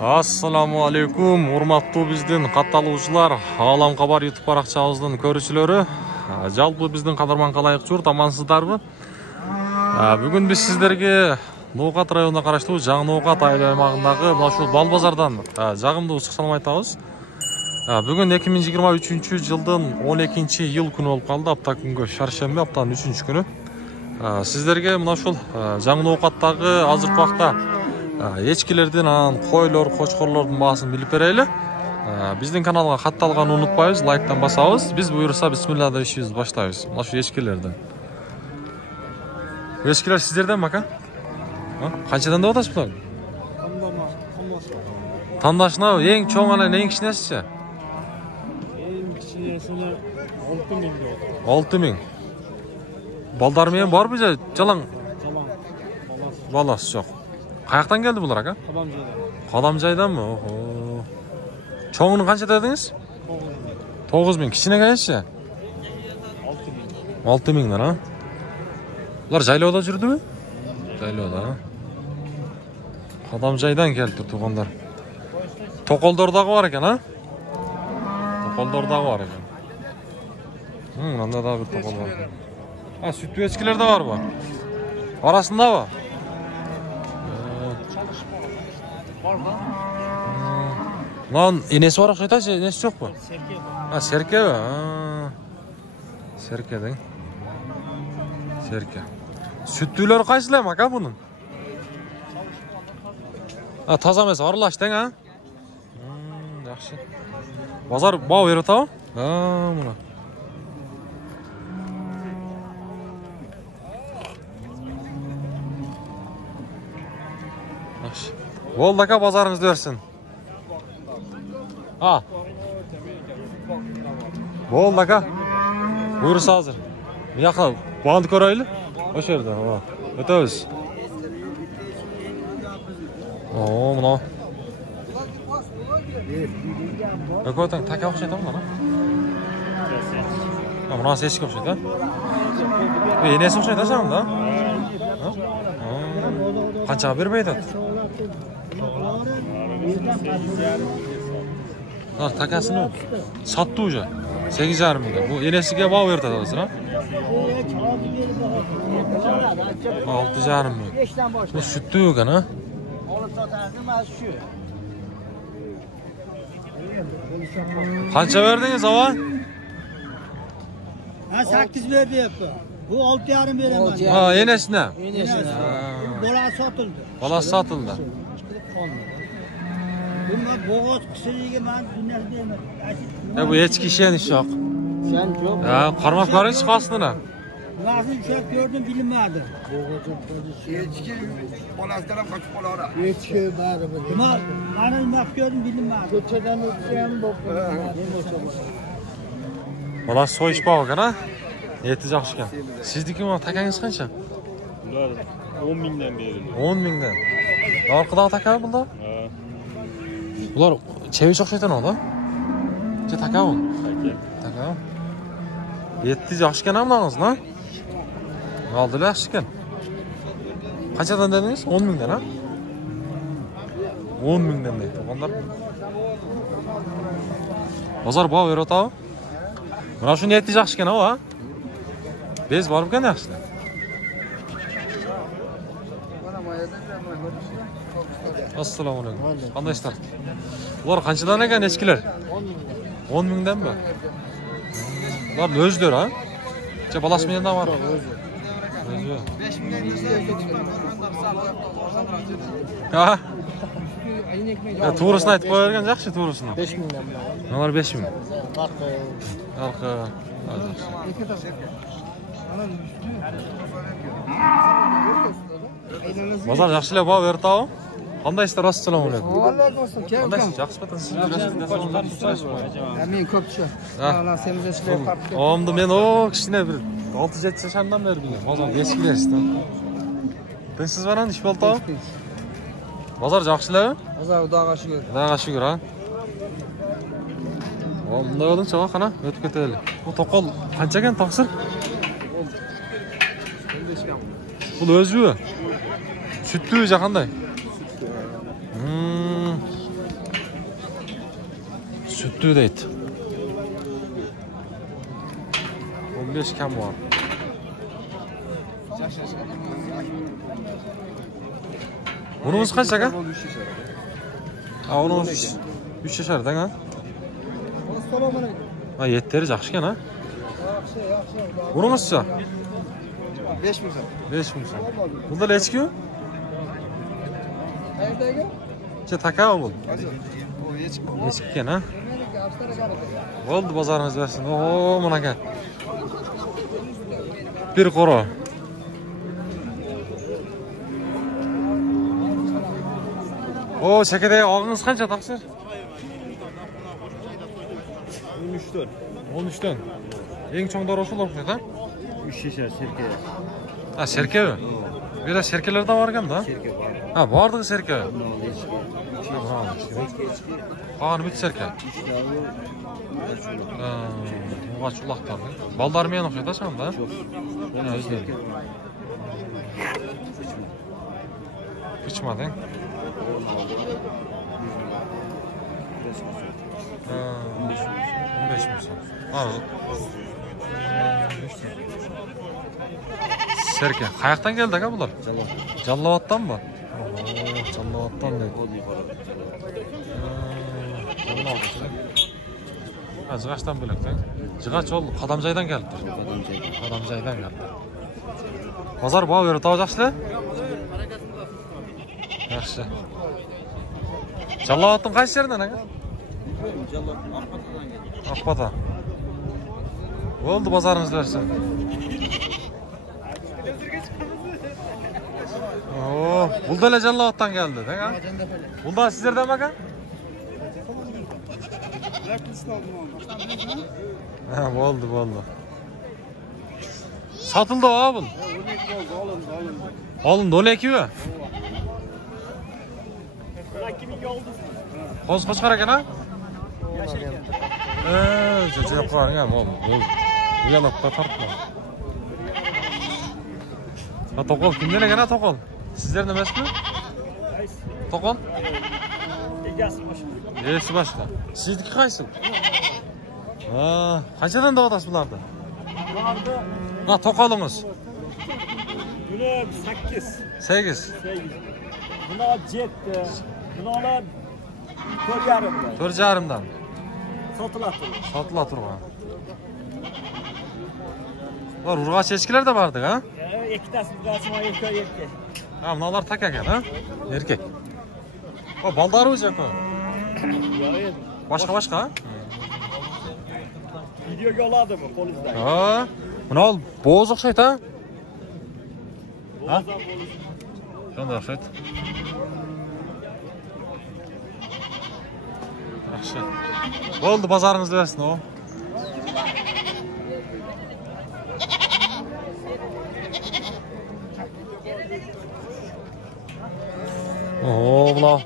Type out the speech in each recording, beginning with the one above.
Assalamu alaikum, урматтуу биздин катталуучулар, Алам Кабар YouTube баракчабыздын көрүүчүлөрү. Жалпы биздин кадарман калайык журт, амансыздарбы? Бүгүн биз сиздерге Ноокат районуна караштуу Жаңы Ноокат айыл аймагындагы ушул Бал базардан жагымдуу ысык салам айтабыз. Бүгүн 2023 жылдын 12-iyul күнү болуп калды, апта күнгө шаршембе, аптанын 3-күнү. Сиздерге мына ушул Жаңы Ноокаттагы азыркы убакта ечкилердин, койлор, кочкорлордун баасын билип берели. Биздин каналга катталганды унутпайбыз, лайктан басабыз. Биз буюрса бисмилла деп ишибизди баштайбыз. Мына шу ечкилерден. Ечкилер сиздерденби, ака? Канчадан деп атасыз булар? Тандашына эң чоң анан эң кичинеси? Эң кичинесине 6000 деп атат. 6000. Балдар менен барбы же жалаң? Жалаң. Баласы жок. Каяктан келди булар, ака? Кадамжайдан. Кадамжайданбы? Чоңунун канча дедиңиз? 9000. Кичинегенчи? 6000. 6000дан, а? Булар жайлоодо жүрдүбү? Жайлоодо, а? Кадамжайдан келиптир туугандар. Токолдор дагы бар экен, а? Токолдор дагы бар экен. Анда дагы бир токол бар. Сүттүү эчкилер да барбы? Арасындабы? Lan enesi var akşayta, enesi yok mu? Serke. Serke mi? Serke değil. Serke. Sütlüler kaçlı mı aka bunun? Taza mesela arılaş değil ha? Yaxşı. Bazar bağ verir tamam? Buna. Yaxşı. Oldu aka bazarınız versin. Oldu aka. Buyursa hazır. Yakla bağını köraylı. Hoş yerde. Ötөбүз. Mına. Ökөтөң taka окшойт мына. Мына сечке окшойт, а? Энеси окшойт ажам да? Канчага бербей атат? Takasını sattı uca. 8,5 milyon. Bu enesiga bağ verdi adasın ha? 6,5 milyon. Bu süttü yok ha? Kança verdiniz hava? 8 verdi yapı. Bu 6,5 veremem. Enesine? Enesine. Balası satıldı. Balası satıldı. Bunlar boğaz kısırıyla ben dinler diyemem. Bu echki işeniş yok. Sen yok. Karmak var hiç kastına. Nasıl uçak gördüm bilinmedi. Echki bolasından kaçıp olara. Echki bari bu. Bana ilmek gördüm bilinmedi. Koçadan uçayan bu. Balası soyuş bağ ha? Niyeti жақшыken. Sizdeki mi takanız kança? Bunlar 10.000'den verildi. 10.000'den. Arkada taka bunda? Bular çevi çok şeytan oldu. Ce taka mı? Taka. Yetti жақшыken amlanız lan. Aldılar жақшыken. Kaçadan dediniz? 10.000'den ha? 10.000'den deydi. Onlar. Bazar bağ veriyor tabi. Buna şu niyeti жақшыken ha? Bez var mı kan yaxşı? Assalamu alaikum. Qanday ishlar? Ular qanchadan ekan eskilar? 10.000'den mi? Ular o'zlari ha? Che balasi bilan da bor. O'zi. 5.000 Ha? Ya to'g'risini aytib qo'yargan yaxshi to'g'risini. 5.000'den. Ular 5.000. Farqi. Bazar yaxshilab bağ verdi ha? Qanday ishlar? Assalomu alaykum. Vallahi dostum. Qanday yaxshi patin siz yurasiz. Men ko'pchi. Ana semiz fark. Omdi men o kishine bir 6-7 yaşından beri bildim. Bazar eskiler işte. Tinsiz var ish bo'ldi ha? Bazar yaxshilab? Bazar Xudoga shukr. Xudoga shukr ha. Bunday bo'ldi cho'q qana o'tib ketaylik. Bu to'qol qancha ekan taqsir? 15 ga. Bu o'zi-yu. Sütlü qanday? Sütlü deydi. 15 kam var. Bunun kaç şaka? Ha, onun 3 yaşardan ha? Ha, yetteri yaxshi ekan ha? Bunun kaçça? 5 ming so'm. 5 ming so'm. Bunda lechki-ku? Qayerdagi? Taka bu. Bu hech Lechki ekan ha? Bo'ldi, bozoringiz bersin. O, mana ekan. Bir qora. O, chekadagi og'ingiz qancha taqsir? 13 ton. 13 dan. Eng cho'ngdor o'shalar o'xshaydi ha? 3 yashar serka. Ha, serka. Bera serkalarda bor ekan-da. Serka bor. Ha, bordi serka. Qani bit serka. Ha, uga chulaqlar. Baldar men o'xshaydi shunda. Ha, o'zlari. Pichmading. Ha, 15 ming so'm. Ha. Serka, qayoqdan keldi aka bular? Jallovatdanmi? Jallovatdan deydi. Ha, Jig'ashdan bo'lakda. Jig'ach ol Qadamjoydan keldi. Qadamjoydan keldi. Bozor bor yerda yaxshilar? Yaxshi. Jallovatdan qaysi yerdan aka? Aqbata. Bo'ldi, bozoringiz bersin. Oo, bulda Jallovatdan geldi, değil mi? Bulda sizlerden mi aka? Ha, oldu. Satıldı o abi. Alındı, o leki mi? Koz kaçar eken ha? Çeçe yaparın ya, oğlum. Bu yanakta tartma. Ha, Tokol, kimden eken ha Tokol? Sizler ne emas mi? Tokol? Egasi boshqa. Sizniki qaysi? Ha, qanchadan da'vatasiz bularni? Bularni Ha, Toqolingiz. buni 8. 8. Bular 7. Bular 4,5. 4,5dan. Sotila turgan. Bular urg'och echkilar da bordi, ha? Ikkitasi burasi erkak. Ha, bular taka ekan, ha? Erkak. O, baldari o'zi-ku. Yo'q. Boshqa. Videoga oladimi qo'lingizdan? Ha, buni ol, bo'z o'xshaydi, ha? Ha? Shunday o'xshaydi. Yaxshi. Bo'ldi, bozoringizni bersin, o. Oo, bular.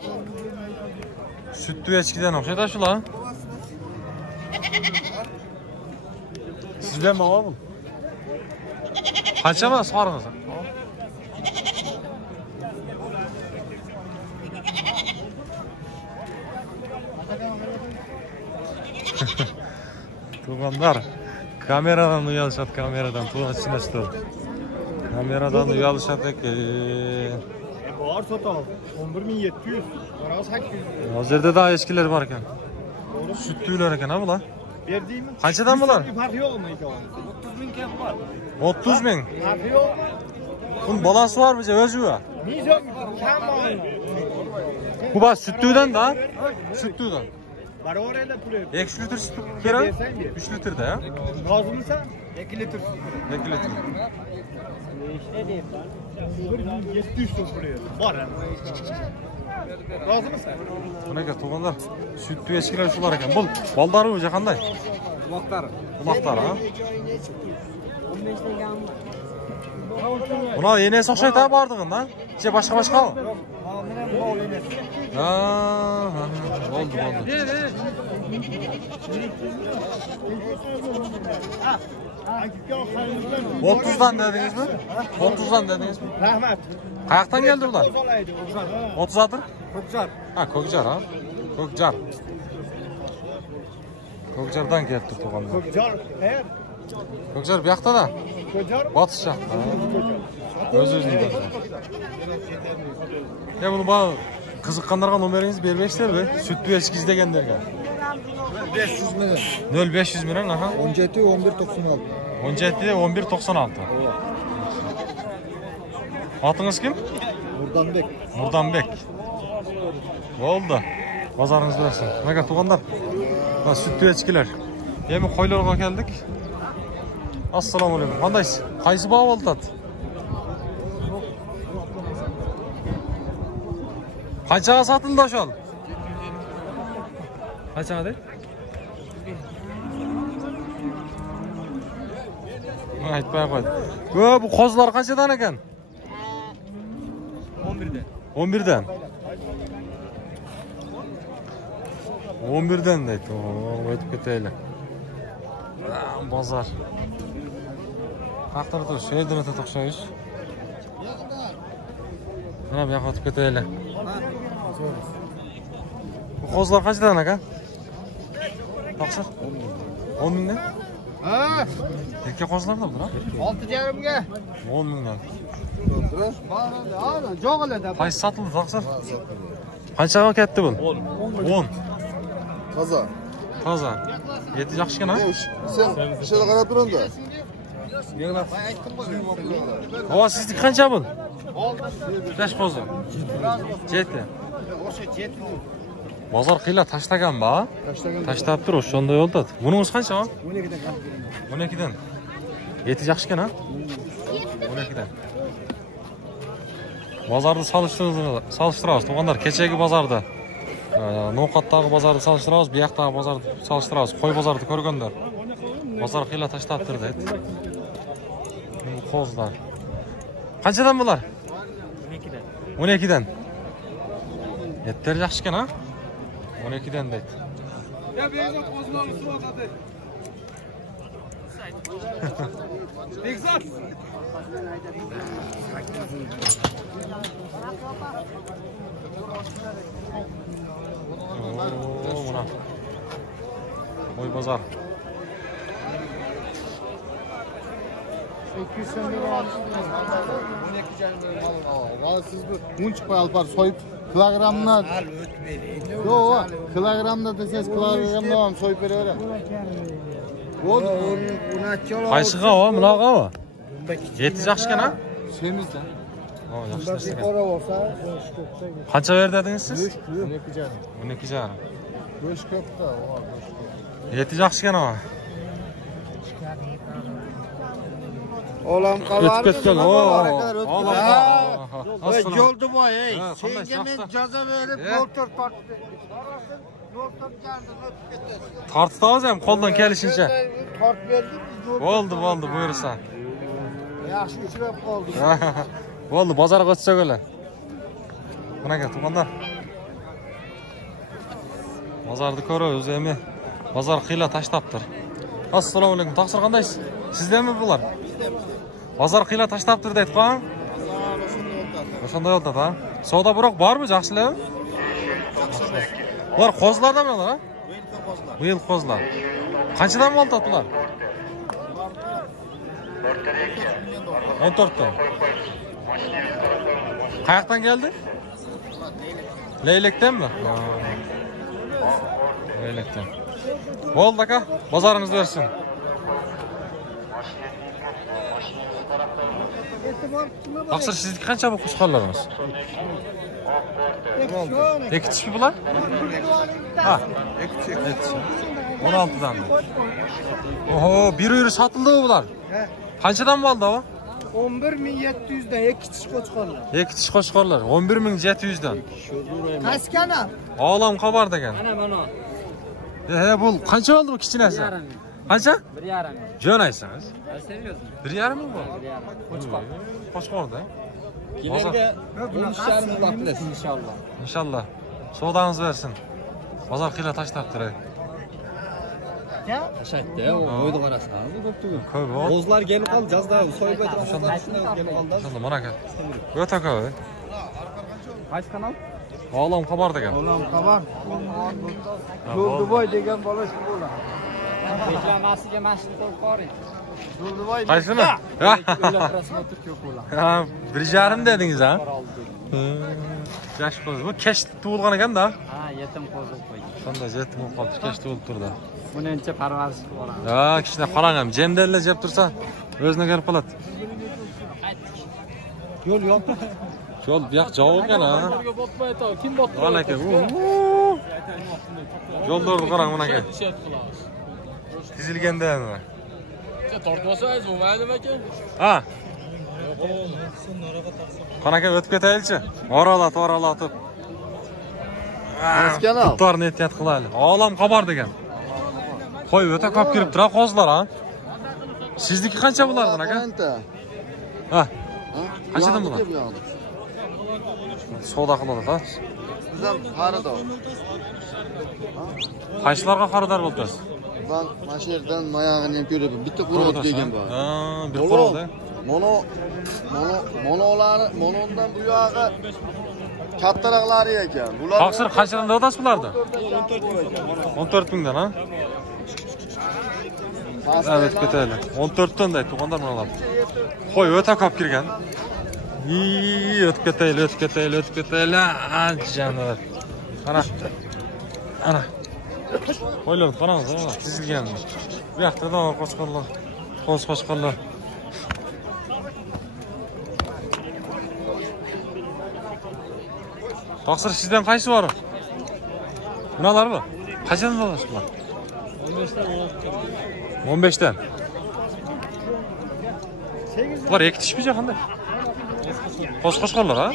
Sütlü echkidan o'xshaydi shular. Sizden mi oğlum? Qancha emas so'ringiz? Tuğanlar kameradan uyalışat, kameradan tuğaçınlaştır. Kameradan uyalışat ekan. Bor sotal. 11.700. Orası 800. Hozirda da eskiler var ekan. Sütlüler ekan ha bular. Berdingmi? Qanchadan bular? Farqi yo'qmi aka? 30.000 kam bor. 30 ming. Farqi yo'q. Bunun balası var mı? Özü var. Nizam kam bor. Bu bas sütlüden da. Sütlüden. Var orada pul. 2 litr süt veren. 3 litre de ya. Rozimisan? 2 litr. 2 litre. İşte deyip lan. 700 so'm pul. Bor. Rozimisan? Bunaqa to'g'onlar sütlü eskilar shular ekan. Bu baldari o'zi qanday? Quloqlar ha. 15 dan kam bor. Buna yenesi o'xshaydi ha bordig'inda. Ichi boshqa. Ha, oldu. 30'dan dedingizmi? 30'dan dedingizmi? Rahmat. Qayoqdan keldi ular? 30 atır? Ko'kjar. Ha, Ko'kjar ha. Ko'kjar. Ko'kjardan kelibdi tuğanlar. Ko'kjar, qayer? Ko'kjar bu yoqda da. Ko'kjar? Batış yoqda. O'z-o'zidan. Ya bunu bana qiziqqanlarga nomeringizni bermaysizlarmi? Süt berishki izlaganlarga. 500 milyon. 0500 milyon aha. 17 11 96. 17 11 96. Atınız kim? Murdanbek. Murdanbek. Oldu. Pazarınızda olsun. Nega tuğanlar? Ha, sütlü echkiler. Yemi qo'ylarga keldik. Assalomu alaykum. Qandaysiz? Qaysi baho oltat? Qanchaga sotildi o'shal? Qanchaga de? Aytmay qo'y. Bu qo'zlar qanchadan ekan? 11'den. 11'den. 11'den deydi. O'tib ketaylik. Bozor. Haqlarda shu yerdan o'tib o'xshaysiz. Mana bu yoqqa o'tib ketaylik. Bu qo'zlar qanchadan ekan? Taqsir? 10 mingdan? Ha, Erkak qo'zlarda bular? 6,5 ga. 10 mingdan. Ana, jo'g'iladi. Qaysi sotildi taqsir? Qanchaga ketdi bu? 10. Kaza. Toza. Yeti yaxshi ha? Sen dışarı qarab turun da. Hava sizlik qancha bu? 5 qo'zi. 7. O'sha 7. Bozor qiyla tashlagan ba? Tashlab tur, o'shanda yo'lda. Buningiz qancha? 12dan. Yeti yaxshi ha? 12dan. Bozorni solishtiramiz. To'g'onlar kechagi bozorda No'qatdagi bozorni solishtiramiz, bu yoqdagi bozorni solishtiramiz. Qo'y bozorni ko'rganlar. Bozor qiyla tashlab turdi. Qo'zlar. Qanchadan bular? 12dan. 12dan. Yetler yaxshi ekan, ha? 12dan deydi. Ya Bekzod qo'zlarni suvatadi. Bekzod. Mana. Qo'y bozor. 200 so'm beramiz. 12 jardan mal. Siz bu munch palpar soyib kilogramdan. Yo'q, kilogramda desangiz kilogramda ham soyib beraveradi. Bo'ldi, uni achchalo. Qaysiga o, bunaqami? Yeti yaxshi ekan, ha? Semizdan. O, yaxshi ekan. Qora bo'lsa, Qancha ber dedingiz siz? 12 jardan. 12 jardan. Go'sh ko'pda, Yeti yaxshi ekan, ha? Olam O'tib ketgan. Voy yo'ldi boy, ey. Ha, qanday Senga men shaxta? jazo berib, yo'l tortdi. Yo'l tortgandim, o'tib ketdi. Tortibamiz ham qo'ldan kelishincha. Tort berdik, yo'l. Bo'ldi, buyursan. Yaxshi uchrab qoldi. Bo'ldi, bozorga o'tsak o'la. Bunaqa tumanlar. Bozorni ko'rib, o'zimi bozor qiyla tashlabdir. Assalomu alaykum. Taqsir qandaysiz? Sizlarmi bular? Bozor qiyla tashlabdir deydi-ku. O'shanda yo'lda, ha? Savdo biroq bormi, yaxshilarmi? Bular qo'zlardami ular, ha? Bu yil qo'zlar. Qanchadan mol topdilar? 14 dan. Qayoqdan keldi? Leylekdanmi? Leylekdan. Bo'ldi aka, bozoringiz bersin. Taqsir sizniki qancha bu qo'shqonlarimiz? Ekitishmi bular? Ha, ekitish. 16 dan. Oho, bir yeri sotildi bular. Qanchadan bo'ldi o? 11700 dan ekitish qo'chqorlar. Ekitish qo'shqonlar 11700 dan. Qaskana. Olam xabar degan. Mana. Bu qancha bo'ldi bu kichkinasi? Qancha? 1,5. Jon aytsangiz. Seriyozmi? 1,5 ming bu. 1,5. Qo'chqor. Qo'shqorda. Kelarga 13,5 vaqtlas inshaalloh. Inshaalloh. Savdangiz bersin. Bozor qiyla tashlabdir. Tashaydi, o'ydi qarasam, bu ko'p-ko'p. Ko'p o. O'zlar kelib qoldi, jazda so'yib o'tiradi. Kelib qoldi. Inshaalloh mana aka. O'ta ko'p. Qaysi kanal? Olam xabar degan. Olam xabar. Yo'ldiboy degan bola shu bo'ladi. Reklamasiga mashina qo'yib qo'ying. Qaysini? Ha, 1,5 dedingiz ha? Yosh qo'zi. Bu kech tug'ilgan ekan-da. Ha, yetim qo'zi qo'ying. Sonda yetim bo'lib qoldi, kech tug'ilib turdi. Buni ancha parvarish qilib olamiz. Ha, kichkina qarang ham, jemdella jeb tursa, o'zine kelib qoladi. Yo'l yo'q. Yo'l bu yoq javob ekan ha. Kim botdi? Mana aka. Yo'llarni qarang mana aka. Tizilganda nima? Tortmasangiz bo'lmaydimi aka? Ha. Qana aka o'tib ketaylikchi. Oralatib. Askanal. Torni ehtiyot qilaylik. Olam xabar degan. Qo'y o'ta ko'p kirib turadi qo'zlar ha. Sizniki qancha bo'lardi aka? Ha. Qanchadan bo'ladi? Savdo qiladi ha. Bizam xaridor. Qaysilarga xaridor bo'ldingiz? Ben mana shu yerdan mayog'ini ham ko'rib, bitta qurot kelgan bor. Ha, bir qurot. Monodan bu yog'i kattaroqlari ekan. Bular Taqsir qanchadan davdasi bulardi? 14 mingdan ha? Evet ketaylik. 14 tonda tuğanlar bunalar. Qo'y o'ta ko'p kirgan. O'tib ketaylik. Janovar. Ana. Qo'ylar qarang, tizilgan. Bu yoqda da qo'shqonlar. Qo'shqonlar. Taqsir sizdan qaysi bor? Bunalarmi? Qanchadan olasiz bular? 15'ten. Bular ekitishmi qanday? Qo'shqonlar ha?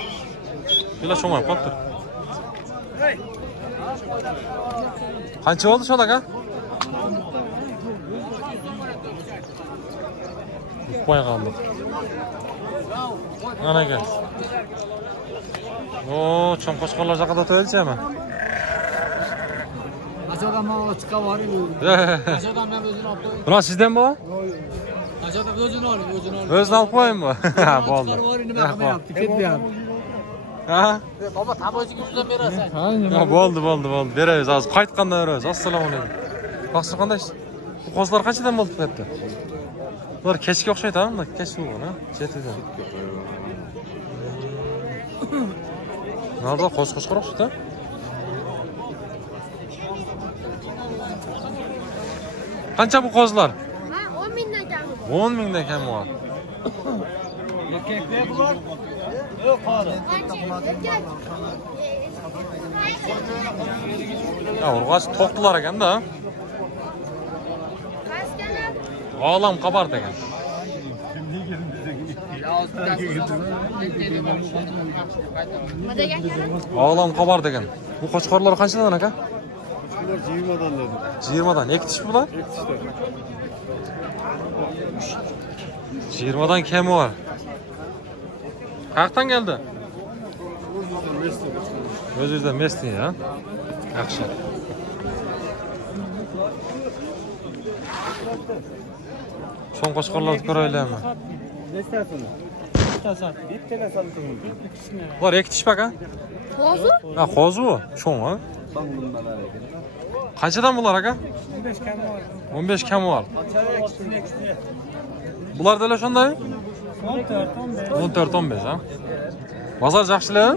Bular cho'may qolibdi. Qancha oldi shu aka? Qo'y qoldi. Ana aka. O, cho'm qo'shqonlar haqida to'yilchami? Ajodan mana chiqib boring. Ajodan men o'zini olib qo'ying. Bular sizdan bu? Ajodan o'zini oling. O'zini olib qo'yingmi? Ha, bo'ldi. Nima qilmayapti? Ketmayapti. Ha? Baba taboychiga 100 dan berasan. Ha, bo'ldi. Beramiz. Hozir qaytganda beramiz. Assalomu alaykum. Taqsir qanday? Bu qo'zlar qanchadan bo'ldi debdi? Bular kechga o'xshaydi, ha? Kech bo'lgan, ha? Chetidan. Nerede? Qo'shqo'shqor o'xshaydi. Qancha bu qo'zlar? Ha, 10 mingdan kami. 10 mingdan kam bor. Erkekler bular. Yo'q, qori. Ya, urg'och to'qdilar ekan-da. Qaskana. Olam xabar degan. Olam xabar degan. Bu qo'chqorlar qanchadan aka? Bular 20 dan dedi. 20 dan. Ekitish bular? 20 dan kemi var. Qayerdan keldi? O'zingizdan Mestin ha? Yaxshi. Son qo'shqorlarni ko'raylikmi? Bular ekitish aka? Qo'zi? Ha, qo'zi bu. Cho'ng ha? Qanchadan bular aka? 15 kami var. Bular da shunday? 14-15 ha? Bozor yaxshilab?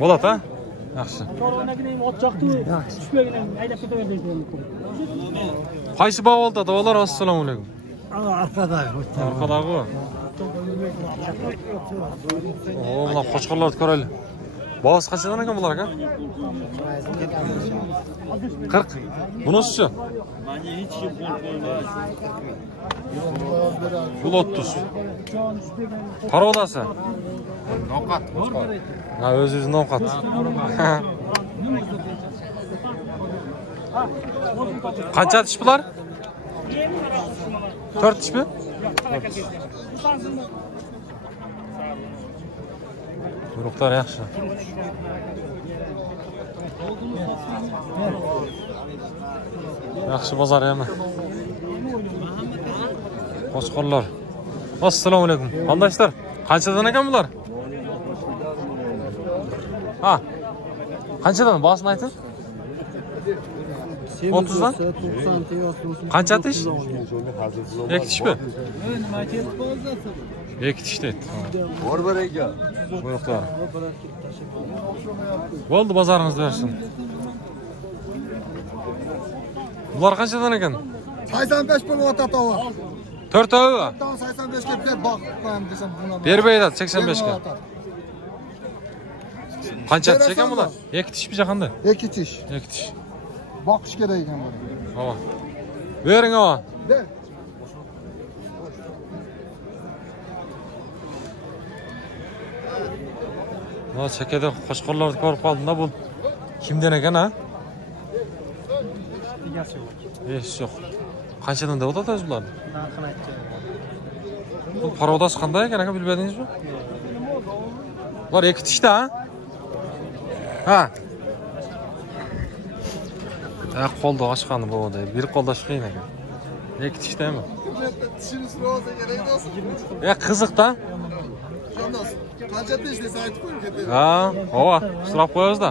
Bo'ladi ha? Yaxshi. Qaysi bavolda davolar? Assalomu alaykum. Arkadaş. Arkadagi. Oo, mana qo'chqorlarni ko'raylik. Boğaz qanchadan ekan bular aka? 40. Bunisi-chi? Bu 30. Qarovdasi. Noqat. Ha, o'zingiz noqat. Qancha tish bular? 4 tishmi? Quruqlar yaxshi. Yaxshi bozor yana. Qo'chqorlar. Assalomu alaykum. Qandaysizlar? Qanchadan ekan bular? Ha. Qanchadan? Bosini ayting. 30'dan? Qancha tish? 2 tishmi? Nima kelib qoldi? 2 tish deydi. Buyruqlar. Bo'ldi, bozoringizni bersin. Bular qanchadan ekan? 85 pul o'tatova. 4 tava. 85 ga ber, boq qo'yam desam buna. Bermaydi 85 ga. Qancha tish ekan bular? 2 tishmi qanday? 2 tish. 2 tish. Boqish kerak ekan buni. Hava. Bering hava. Ber. Ha, chekada qo'shqorlarni ko'rib qoldim-da bu. Kimdan ekan ha? Yo'q. Qanchadan deb o'tasiz bularni? Narxini aytdi. Bu parodasi qanday ekan aka bilmadingizmi? Bular 2 tishda ha? Ha. Qo'lda ochqani bu o'da. Bir qo'lda qiyin ekan. 2 tishdami? Tishini surolsa kerak bo'lsa. Qiziq-da. Jonas, qancha tish desa aytib qo'yib ketadi. Ha, hova, so'rab qo'yamiz-da.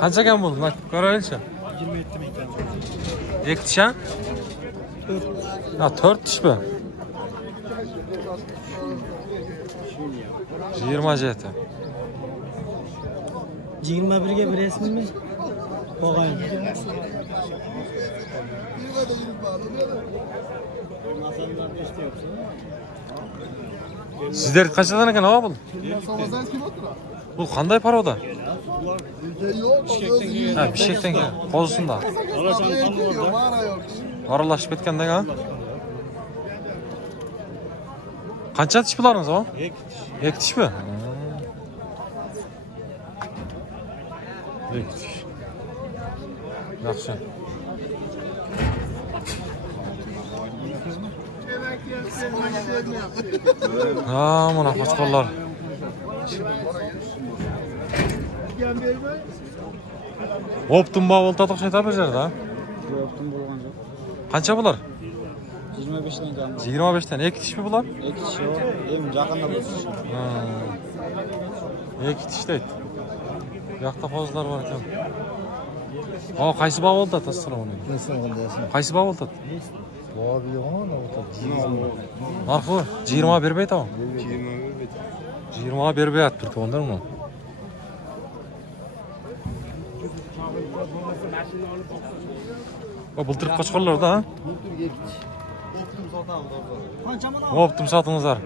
Qancha ekan bu? Ko'raylik-chi. 27 ming ekan. 2 tish ha? 4 tishmi? 27. 21 ga berasizmi? Qo'ying. Sizlar qanchadan ekan havo bu? Savozangiz kim o'tiradi? Bu qanday paroda? Yo'q, Ha, Bishkekdan kelgan. Qo'zisida. Aralashib ketganda ha? Qancha tish bularimiz ha? 2 tishmi? 2 tish. Yaxshi. Ha, mana qo'chqorlar. Optim bavul tatoq shayta bir yerda. Optim bo'lgan yo'q. Qancha bular? 25 dan kam. 25 dan 2 tishmi bular? 2 tish yo'q. Em yaqinda bo'lsin. Ha. 2 tish deydi. Bu yoqda qozlar bor ekan. Ha, qaysi bavulda tasdiqlab uni? Qaysi bavulda? Narxi 20 bermay tamam. 20 bermayapti turibdi ondanmi? Bultirib qochqonlarda ha? Qancha mana? Optim sotingizlar.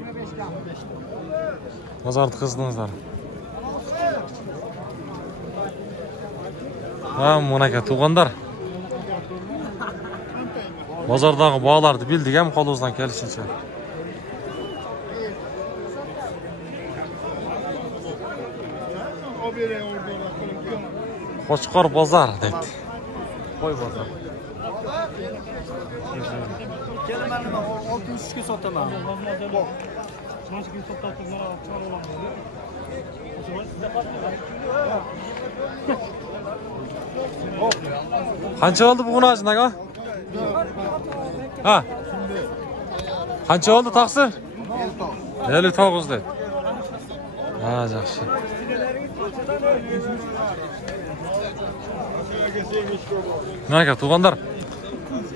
Bozorni qizdingizlar. Ha, monaka tug'andar. Bozordagi bog'larni bildik ham qo'limizdan kelishicha. Qo'chqor bozor dedi. Qo'y bozor. Kelaman nima 63 ga sotaman. Qancha oldi bugun ajnaga? Ha. Qancha oldi taqsir? 59 dedi. Ha, yaxshi. Nega tug'andar?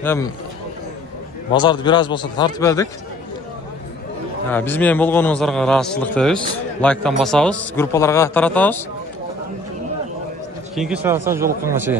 Ham bozorda biroz bo'lsa tartib berdik. Ha, biz men bo'lganingizlarga rahatchilik deymiz. Like'dan bosamiz, gruppalarga taratamiz. Keyingi so'rasa yo'liqqancha.